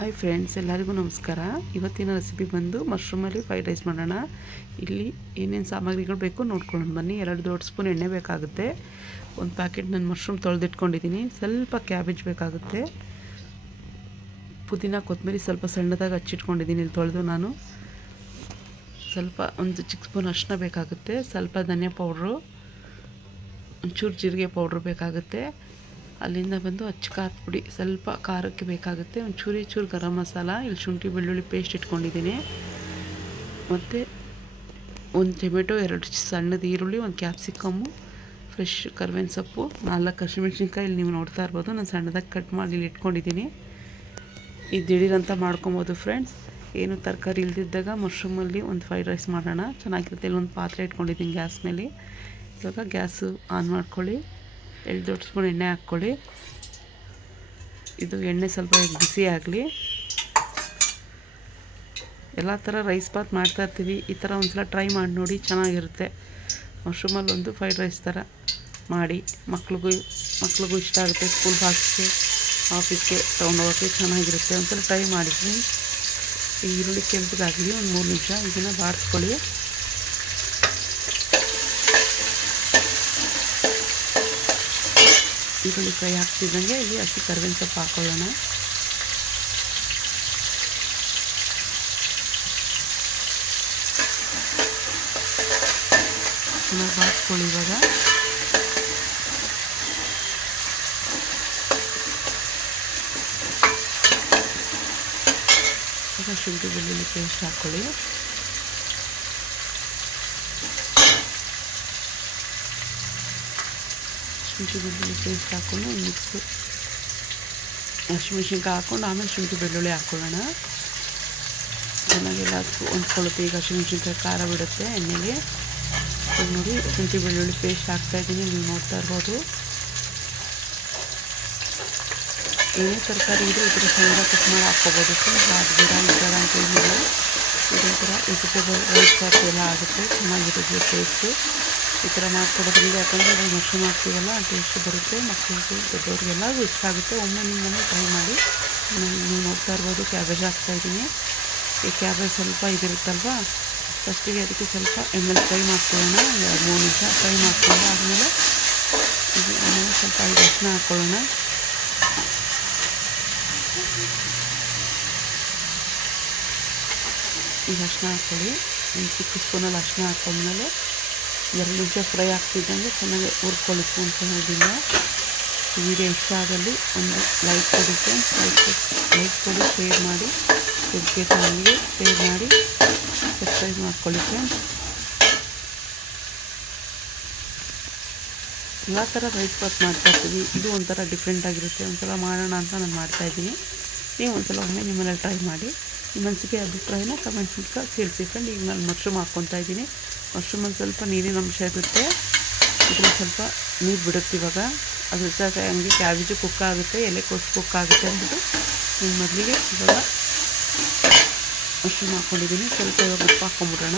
Hi friends, ಎಲ್ಲರಿಗೂ ನಮಸ್ಕಾರ. ಇವತ್ತಿನ ರೆಸಿಪಿ ಬಂದು ಮಶ್ರೂಮಲ್ಲಿ ಫ್ರೈಡ್ ರೈಸ್ ಮಾಡೋಣ. ಇಲ್ಲಿ ಏನೇನು ಸಾಮಗ್ರಿಗಳು ಬೇಕು ನೋಡ್ಕೊಂಡು ಬನ್ನಿ. 2 ದೊಡ್ಡ ಸ್ಪೂನ್ ಎಣ್ಣೆ ಬೇಕಾಗುತ್ತೆ. ಒಂದು ಪ್ಯಾಕೆಟ್ ನಾನು ಮಶ್ರೂಮ್ ತೊಳೆದಿಟ್ಕೊಂಡಿದ್ದೀನಿ. ಸ್ವಲ್ಪ ಕ್ಯಾಬೇಜ್ ಬೇಕಾಗುತ್ತೆ. ಪುದೀನ ಕೊತ್ತಂಬರಿ ಸ್ವಲ್ಪ ಸಣ್ಣದಾಗಿ ಹಚ್ಚಿಟ್ಕೊಂಡಿದ್ದೀನಿ. ಇಲ್ಲಿ ತೊಳೆದು ನಾನು ಸ್ವಲ್ಪ ಒಂದು ಚಿಕ್ಕ ಸ್ಪೂನ್ ಅರಿಶಿನ ಬೇಕಾಗುತ್ತೆ. ಸ್ವಲ್ಪ ಧನಿಯಾ ಪೌಡ್ರು, ಒಂಚೂರು ಜೀರಿಗೆ ಪೌಡ್ರು ಬೇಕಾಗುತ್ತೆ. ಅಲ್ಲಿಂದ ಬಂದು ಅಚ್ಚ ಖಾರದ ಪುಡಿ ಸ್ವಲ್ಪ ಖಾರಕ್ಕೆ ಬೇಕಾಗುತ್ತೆ. ಚೂರು ಗರಂ ಮಸಾಲ, ಇಲ್ಲಿ ಶುಂಠಿ ಬೆಳ್ಳುಳ್ಳಿ ಪೇಸ್ಟ್ ಇಟ್ಕೊಂಡಿದ್ದೀನಿ. ಮತ್ತು ಒಂದು ಟೊಮೆಟೊ, 2 ಸಣ್ಣದ ಈರುಳ್ಳಿ, ಒಂದು ಕ್ಯಾಪ್ಸಿಕಮ್ಮು, ಫ್ರೆಶ್ ಕರ್ಬೇವಿನ ಸೊಪ್ಪು, 4 ಹಸಿಮೆಣ್ಸಿನ್ಕಾಯಿ ಇಲ್ಲಿ ನೀವು ನೋಡ್ತಾ ಇರ್ಬೋದು. ನಾನು ಸಣ್ಣದಾಗಿ ಕಟ್ ಮಾಡಿ ಇಲ್ಲಿ ಇಟ್ಕೊಂಡಿದ್ದೀನಿ. ಇದು ದಿಢೀರಂತ ಮಾಡ್ಕೊಬೋದು ಫ್ರೆಂಡ್ಸ್. ಏನು ತರಕಾರಿ ಇಲ್ದಿದ್ದಾಗ ಮಶ್ರೂಮಲ್ಲಿ ಒಂದು ಫ್ರೈಡ್ ರೈಸ್ ಮಾಡೋಣ, ಚೆನ್ನಾಗಿರುತ್ತೆ. ಇಲ್ಲಿ ಒಂದು ಪಾತ್ರೆ ಇಟ್ಕೊಂಡಿದ್ದೀನಿ ಗ್ಯಾಸ್ ಮೇಲೆ. ಇವಾಗ ಗ್ಯಾಸು ಆನ್ ಮಾಡ್ಕೊಳ್ಳಿ. 2 ದೊಡ್ಡ ಸ್ಪೂನ್ ಎಣ್ಣೆ ಹಾಕ್ಕೊಳ್ಳಿ. ಇದು ಎಣ್ಣೆ ಸ್ವಲ್ಪ ಬಿಸಿ ಆಗಲಿ. ಎಲ್ಲ ಥರ ರೈಸ್ ಬಾತ್ ಮಾಡ್ತಾಯಿರ್ತೀವಿ. ಈ ಥರ ಒಂದ್ಸಲ ಟ್ರೈ ಮಾಡಿ ನೋಡಿ, ಚೆನ್ನಾಗಿರುತ್ತೆ. ಮಶ್ರೂಮಲ್ಲಿ ಒಂದು ಫ್ರೈಡ್ ರೈಸ್ ಥರ ಮಾಡಿ ಮಕ್ಳಿಗೂ ಇಷ್ಟ ಆಗುತ್ತೆ. ಸ್ಕೂಲ್ ಬಾಕ್ಸ್ಗೆ, ಆಫೀಸ್ಗೆ ತೊಗೊಂಡೋಗೋಕ್ಕೆ ಚೆನ್ನಾಗಿರುತ್ತೆ. ಒಂದ್ಸಲ ಟ್ರೈ ಮಾಡಿ. ಈ ಈರುಳ್ಳಿ ಕೆಂಪದಾಗಲಿ ಒಂದು 3 ನಿಮಿಷ ಇದನ್ನು ಬಾಡಿಸ್ಕೊಳ್ಳಿ. ಈರುಳ್ಳಿ ಫ್ರೈ ಹಾಕ್ತಿದ್ದಂಗೆ ಇಲ್ಲಿ ಹಸಿ ಕರ್ಬೇವಿನ ಸೊಪ್ಪು ಹಾಕ್ಕೊಳ್ಳೋಣ. ಚೆನ್ನಾಗಿ ಬಾಡಿಸ್ಕೊಳ್ಳಿ. ಇವಾಗ ಶುಂಠಿ ಬೆಳ್ಳುಳ್ಳಿ ಪೇಸ್ಟ್ ಹಾಕ್ಕೊಳ್ಳಿ. ಶುಂಠಿ ಬೆಳ್ಳುಳ್ಳಿ ಪೇಸ್ಟ್ ಹಾಕ್ಕೊಂಡು ಮಿಕ್ಸು, ಹಸಿಮೆಣ್ಸಿನ್ಕಾಯಿ ಹಾಕ್ಕೊಂಡು ಆಮೇಲೆ ಶುಂಠಿ ಬೆಳ್ಳುಳ್ಳಿ ಹಾಕ್ಕೊಳ್ಳೋಣ. ಚೆನ್ನಾಗೆಲ್ಲ ಹೊಂದ್ಕೊಳ್ಳುತ್ತೆ. ಈಗ ಹಸಿಮೆಣ್ಸಿನ್ಕಾಯಿ ಖಾರ ಬಿಡುತ್ತೆ ಎಣ್ಣೆಗೆ. ನೋಡಿ, ಶುಂಠಿ ಬೆಳ್ಳುಳ್ಳಿ ಪೇಸ್ಟ್ ಹಾಕ್ತಾಯಿದ್ದೀನಿ, ನೀವು ನೋಡ್ತಾ ಇರ್ಬೋದು. ಏನೇ ತರಕಾರಿ ಇದ್ದರೆ ಈ ಥರ ಸಣ್ಣ ಕಟ್ ಮಾಡಿ ಹಾಕ್ಕೋಬೋದು. ರಾಜ್ಗಿರ ಇದ್ದಾರ ಅಂತ ಏನಿಲ್ಲ. ಇದೇ ಥರ ವೆಜಿಟೇಬಲ್ ರೈಸ್ ಬಾತ್ ಎಲ್ಲ ಆಗುತ್ತೆ, ಚೆನ್ನಾಗಿರುತ್ತೆ ಟೇಸ್ಟು. ಈ ಥರ ಮಾಡ್ಕೊಡೋದ್ರಿಂದ, ಯಾಕಂದರೆ ಅದು ಮಶ್ರೂಮ್ ಹಾಕ್ತೀವಲ್ಲ, ಟೇಸ್ಟ್ ಬರುತ್ತೆ. ಮಕ್ಕಳಿಗೆ ದೊಡ್ಡವ್ರಿಗೆಲ್ಲರಿಗೂ ಇಷ್ಟ ಆಗುತ್ತೆ. ಒಮ್ಮೆ ನಿಮ್ಮನೆ ಟ್ರೈ ಮಾಡಿ. ನೀವು ನೋಡ್ತಾ ಇರ್ಬೋದು, ಕ್ಯಾಬೇಜ್ ಹಾಕ್ತಾಯಿದ್ದೀನಿ. ಈ ಕ್ಯಾಬೇಜ್ ಸ್ವಲ್ಪ ಇದಿರುತ್ತಲ್ವ, ಫಸ್ಟಿಗೆ ಅದಕ್ಕೆ ಸ್ವಲ್ಪ ಎಣ್ಣೆಲಿ ಫ್ರೈ ಮಾಡ್ಕೊಳ್ಳೋಣ. 2-3 ನಿಮಿಷ ಫ್ರೈ ಮಾಡ್ಕೊಂಡು ಆದಮೇಲೆ ಸ್ವಲ್ಪ ಅರಿಶಿನ ಹಾಕ್ಕೊಳ್ಳೋಣ. ಈಗ ಅರಿಶಿನ ಹಾಕ್ಕೊಳ್ಳಿ. ಒಂದು ಚಿಕ್ಕ ಸ್ಪೂನಲ್ಲಿ ಅರಿಶಿನ ಹಾಕ್ಕೊಂಡ್ಮೇಲೆ 2 ನಿಮಿಷ ಫ್ರೈ ಆಗ್ತಿದ್ದಂಗೆ ಚೆನ್ನಾಗಿ ಹುರ್ಕೊಳ್ಳಿ ಸ್ಪೂನ್ ಸಹಾಯದಿಂದ. ವಿಡಿಯೋ ಇಷ್ಟ ಆದಲ್ಲಿ ಒಂದು ಲೈಕ್ ಕೊಡಿ ಫ್ರೆಂಡ್ಸ್. ಲೈಕ್ ಕೊಡಿ, ಶೇರ್ ಮಾಡಿ, ಚಾನಲ್ಗೆ ಶೇರ್ ಮಾಡಿ, ಸಬ್ಸ್ಕ್ರೈಬ್ ಮಾಡ್ಕೊಳ್ಳಿ ಫ್ರೆಂಡ್ಸ್. ಎಲ್ಲ ಥರ ರೈಸ್ ಬಾತ್ ಮಾಡ್ತಾಯಿರ್ತೀವಿ. ಇದು ಒಂಥರ ಡಿಫ್ರೆಂಟಾಗಿರುತ್ತೆ. ಒಂದ್ಸಲ ಮಾಡೋಣ ಅಂತ ನಾನು ಮಾಡ್ತಾಯಿದ್ದೀನಿ. ನೀವು ಒಂದ್ಸಲ ಒಮ್ಮೆ ನಿಮ್ಮಲ್ಲಿ ಟ್ರೈ ಮಾಡಿ. ನಿಮ್ಮ ಮನಸ್ಸಿಗೆ ಅಭಿಪ್ರಾಯನ ಕಮೆಂಟ್ಸ್ ಮೂಲಕ ತಿಳಿಸಿ ಫ್ರೆಂಡ್. ಈಗ ನಾನು ಮಶ್ರೂಮ್ ಹಾಕ್ಕೊತಾ ಇದ್ದೀನಿ. ಮಶ್ರೂಮಲ್ಲಿ ಸ್ವಲ್ಪ ನೀರಿನ ಅಂಶ ಇರುತ್ತೆ. ಇದರಲ್ಲಿ ಸ್ವಲ್ಪ ನೀರು ಬಿಡುತ್ತೆ. ಇವಾಗ ಅದ್ರ ಜೊತೆ ಹಂಗೆ ಕ್ಯಾಬೇಜು ಕುಕ್ ಆಗುತ್ತೆ, ಎಲೆಕೋಸು ಕುಕ್ ಆಗುತ್ತೆ ಅಂದ್ಬಿಟ್ಟು ನಾನು ಮೊದಲಿಗೆ ಇವಾಗ ಮಶ್ರೂಮ್ ಹಾಕ್ಕೊಂಡಿದ್ದೀನಿ. ಸ್ವಲ್ಪ ಇವಾಗ ಉಪ್ಪು ಹಾಕ್ಕೊಂಬಿಡೋಣ.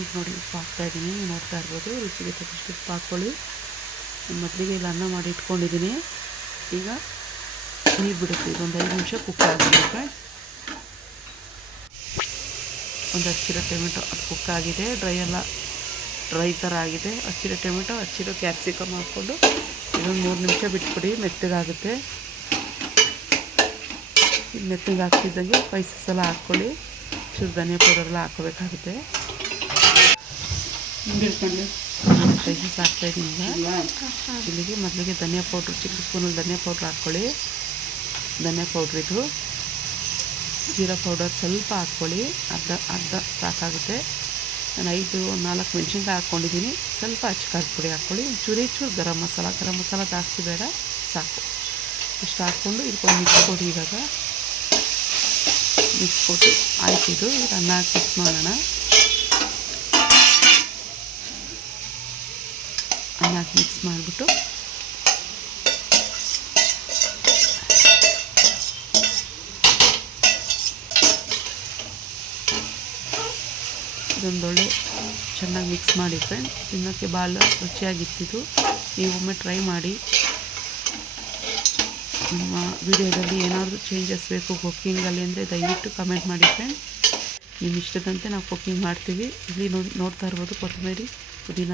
ಈಗ ನೋಡಿ, ಉಪ್ಪು ಹಾಕ್ತಾಯಿದ್ದೀನಿ, ನೀವು ನೋಡ್ತಾ ಇರ್ಬೋದು. ರುಚಿಗೆ ತಕ್ಕಷ್ಟು ಉಪ್ಪು ಹಾಕ್ಕೊಳ್ಳಿ. ಮೊದಲಿಗೆ ಇಲ್ಲಿ ಅನ್ನ ಮಾಡಿ ಇಟ್ಕೊಂಡಿದ್ದೀನಿ. ಈಗ ನೀರು ಬಿಡುತ್ತೆ. ಇದೊಂದು 5 ನಿಮಿಷ ಕುಕ್ ಆಗಿದೆ ಫ್ರೆಂಡ್ಸ್. ಒಂದು ಹಚ್ಚಿರೋ ಟೊಮೆಟೊ ಅದು ಕುಕ್ ಆಗಿದೆ. ಡ್ರೈ ಥರ ಆಗಿದೆ. ಹಚ್ಚಿರೋ ಟೊಮೆಟೊ, ಹಚ್ಚಿರೋ ಕ್ಯಾಪ್ಸಿಕಮ್ ಹಾಕ್ಕೊಂಡು ಇದೊಂದು 3 ನಿಮಿಷ ಬಿಟ್ಬಿಡಿ, ಮೆತ್ತಗಾಗುತ್ತೆ. ಇದು ಮೆತ್ತಗೆ ಹಾಕ್ತಿದ್ದಂಗೆ ಸ್ಪೈಸಸ್ ಎಲ್ಲ ಹಾಕ್ಕೊಳ್ಳಿ. ಚೂರು ಧನಿಯಾ ಪೌಡರೆಲ್ಲ ಹಾಕ್ಕೋಬೇಕಾಗುತ್ತೆ. ಸ್ಪೈಸಸ್ ಹಾಕ್ತಾಯಿದ್ದೀನಿ. ಈಗ ಇಲ್ಲಿಗೆ ಮೊದಲಿಗೆ ಧನಿಯಾ ಪೌಡ್ರು, ಚಿಕ್ಕ ಸ್ಪೂನಲ್ಲಿ ಧನಿಯಾ ಪೌಡ್ರ್ ಹಾಕ್ಕೊಳ್ಳಿ. ಧನಿಯಾ ಪೌಡ್ರ್ ಇದು. ಜೀರಾ ಪೌಡರ್ ಸ್ವಲ್ಪ ಹಾಕ್ಕೊಳ್ಳಿ, ಅರ್ಧ ಸಾಕಾಗುತ್ತೆ. ನಾನು 4 ಮೆಣಸಿನ್ಕಾಯಿ ಹಾಕ್ಕೊಂಡಿದ್ದೀನಿ. ಸ್ವಲ್ಪ ಅಚ್ಚ ಖಾರದ ಪುಡಿ ಹಾಕ್ಕೊಳ್ಳಿ. ಚೂರು ಗರಂ ಮಸಾಲ ಜಾಸ್ತಿ ಬೇಡ, ಸಾಕು. ಇಷ್ಟು ಹಾಕ್ಕೊಂಡು ಇದಕ್ಕೊಂದು ಮಿಕ್ಸ್ ಕೊಡಿ. ಇವಾಗ ಮಿಕ್ಸ್ ಕೊಟ್ಟು ಆಯ್ತು. ಇದು ಈಗ ಅನ್ನ ಹಾಕಿ ಮಿಕ್ಸ್ ಮಾಡೋಣ. ಅನ್ನ ಹಾಕಿ ಮಿಕ್ಸ್ ಮಾಡಿಬಿಟ್ಟು ಇದೊಂದೊಳ್ಳೆ ಚೆನ್ನಾಗಿ ಮಿಕ್ಸ್ ಮಾಡಿ ಫ್ರೆಂಡ್. ತಿನ್ನೋಕ್ಕೆ ಭಾಳ ರುಚಿಯಾಗಿತ್ತಿದ್ದು. ನೀವು ಒಮ್ಮೆ ಟ್ರೈ ಮಾಡಿ. ನಿಮ್ಮ ವಿಡಿಯೋದಲ್ಲಿ ಏನಾದರೂ ಚೇಂಜಸ್ ಬೇಕು ಕುಕ್ಕಿಂಗಲ್ಲಿ ಅಂದರೆ ದಯವಿಟ್ಟು ಕಮೆಂಟ್ ಮಾಡಿ ಫ್ರೆಂಡ್. ನಿಮ್ಮ ಇಷ್ಟದಂತೆ ನಾವು ಕುಕ್ಕಿಂಗ್ ಮಾಡ್ತೀವಿ. ಇಲ್ಲಿ ನೋಡ್ತಾ ಇರ್ಬೋದು ಕೊತ್ತಂಬರಿ ಪುದೀನ